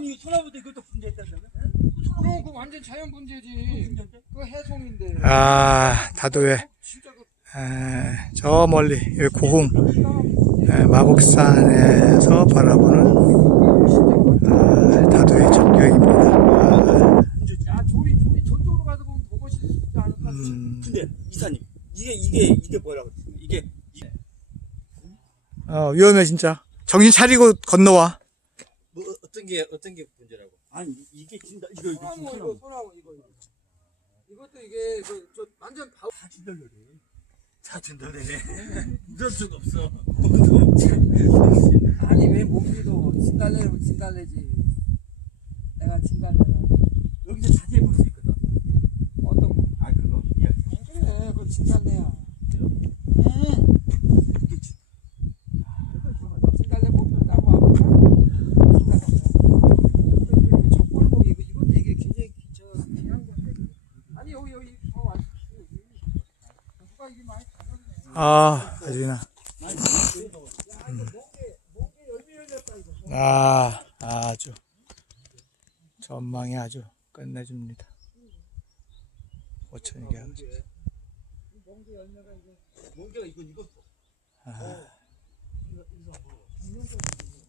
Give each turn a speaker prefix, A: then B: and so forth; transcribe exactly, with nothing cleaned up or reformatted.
A: 이거 소나무도 이것도 분재했다잖아.
B: 그럼 그 완전 자연 분재지. 그거 해송인데.
C: 아, 다도해.
B: 진짜 그
C: 에, 저 멀리 여기 고흥 에, 마곡산에서 바라보는 아, 다도해 전경입니다. 아,
B: 야, 조리 조리 저쪽으로 가서 보면 더 멋있지 않을까?
C: 음,
A: 근데 이사님 이게 이게 이게 뭐라고 그랬어? 이게
C: 어, 위험해 진짜. 정신 차리고 건너와.
D: 뭐 어- 어떤 게 어떤 게 문제라고?
A: 아니 이게 진짜 이거 이거
B: 소나무 이거
A: 소나무
B: 소나무 이거 이거. 이것도 이게 그, 저 완전 바.
A: 사진들러래. 사진들러래. 이럴 수가 없어.
B: 아니 왜 몸비도 진달래로 진달래지. 내가 진달래라.
A: 여기서 자세히 볼 수 있거든.
B: 어떤 거?
A: 아 그거 예.
B: 그래 그 진달래야.
A: 이게 진-
B: 진달래 꽃을 따고 와볼까? 젖골목 이거 이것도 이게 굉장히 저 귀한 건데. 아니 여기 여기 더 왔어. 누가 이게 많이 가졌네.
C: 아, 아주나. 아, 아주 전망이 아주 끝내줍니다. 오천이게
A: 멍게가 이건 이거.
C: 아,